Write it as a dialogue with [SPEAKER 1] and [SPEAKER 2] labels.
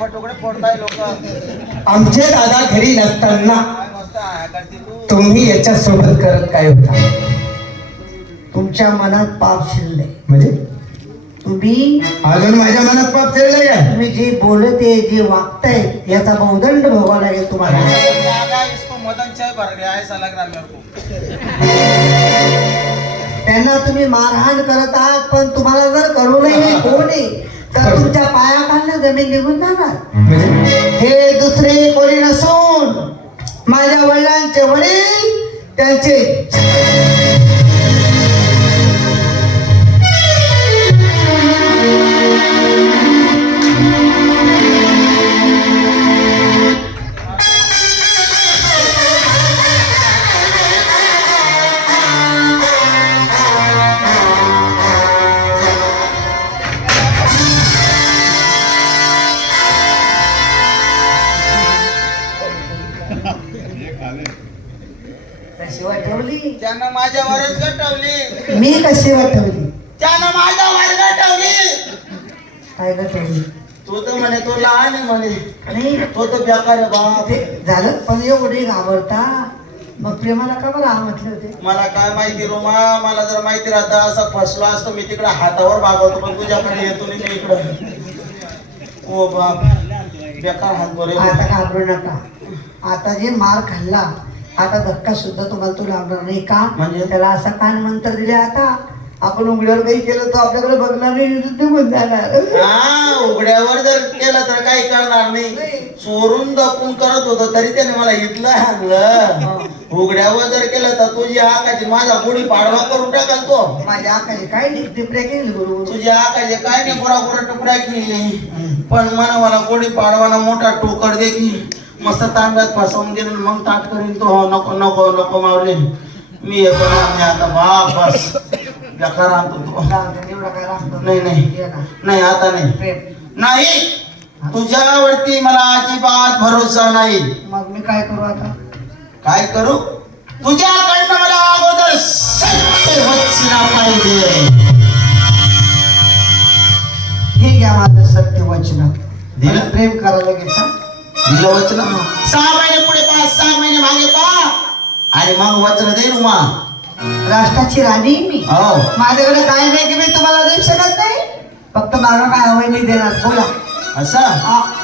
[SPEAKER 1] तुकडे फोडताय लोक.
[SPEAKER 2] आमचे दादा घरी नसताना
[SPEAKER 1] काय मस्त आहे करते तू.
[SPEAKER 2] तुम्ही याच्या सोबत करत काय होता?
[SPEAKER 3] तुमच्या मनात पाप शिरले.
[SPEAKER 2] म्हणजे
[SPEAKER 3] तुम्ही
[SPEAKER 2] अजून माझ्या मनात पाप शिरलंय का?
[SPEAKER 3] तुम्ही जे बोलते जे वागताय याचा बहुदंड भोगावा लागेल तुम्हाला.
[SPEAKER 1] दादा इसको मदन चाय भर गया ऐसा लग रहा मेरे को.
[SPEAKER 3] त्यांना तुम्ही मारहाण करत आहात पण तुम्हाला जर करूनही कोण आहे तर तुमच्या पायाखालनं जमीन निघून जाणार.
[SPEAKER 2] म्हणजे
[SPEAKER 3] हे दुसरे कोणी नसून माझ्या वडिलांचे वडील त्यांचे कशी वाटवली.
[SPEAKER 1] त्यानं माझ्यावरच गटवली.
[SPEAKER 3] मी कशी वाटवली.
[SPEAKER 1] त्यानं माझ्यावर गटवली.
[SPEAKER 3] काय गटवली.
[SPEAKER 1] तू तर म्हणे तो लहान आहे म्हणे.
[SPEAKER 3] आणि
[SPEAKER 1] तो तर बेकार आहे बाप.
[SPEAKER 3] ते झालं पण एवढे घाबरता मग प्रेमाला का बरं हा म्हटले होते.
[SPEAKER 1] मला काय माहिती रोमा. मला जर माहिती राहता असा फसला असतो मी तिकडे हातावर भागवतो पण तुझ्याकडे येतो नाही इकडं. ओ बाप बेकार हात बरे.
[SPEAKER 3] आता घाबरू नका. आता जे मार खाल्ला आता धक्का सुद्धा तुम्हाला तो लागणार नाही का.
[SPEAKER 1] म्हणजे?
[SPEAKER 3] त्याला असा कान मंत्र दिले आता आपण उघड्यावर काही केलं तर आपल्याकडे बघणार नाही निघून जाणार.
[SPEAKER 1] हा उघड्यावर जर केलं तर काही करणार नाही. चोरून दपून करत होत तरी त्याने मला इथलं आणलं. उघड्यावर जर केलं तर तुझी आकाची माझा गुढी पाडवा करून टाकाल तो.
[SPEAKER 3] माझ्या आकाने काय नाही टिपऱ्या केली बरोबर.
[SPEAKER 1] तुझ्या आकाचे काय नाही गोरा गोरा टुकड्या केली पण मला गुढी पाडवाना मोठा टोकड दे की मस्त तांब्यात फसवून देईल मग ताट करीन तो. नको नको नको मावले मी येतो ना आता बाप बस बेकार आणतो तो.
[SPEAKER 3] एवढा काय राहतो
[SPEAKER 1] नाही नाही नाही आता नाही
[SPEAKER 3] प्रेम.
[SPEAKER 1] नाही तुझ्यावरती मला अजिबात भरोसा नाही.
[SPEAKER 3] मग मी काय करू आता.
[SPEAKER 1] काय करू. तुझ्याकडनं मला अगोदर सत्य वचना पाहिजे.
[SPEAKER 3] हे घ्या माझं सत्य वचन.
[SPEAKER 1] दिलं?
[SPEAKER 3] प्रेम करायला घेता.
[SPEAKER 1] दिलं वचन. 6 महिने पुढे 5-6 महिने मागे पा आणि मग वचन दे रुमा.
[SPEAKER 3] राष्ट्राची राणी मी.
[SPEAKER 1] हो
[SPEAKER 3] माझ्याकडे काय नाही की मी तुम्हाला देऊ शकत नाही. फक्त मला काय हवंय मी देणार. बोला.
[SPEAKER 1] असं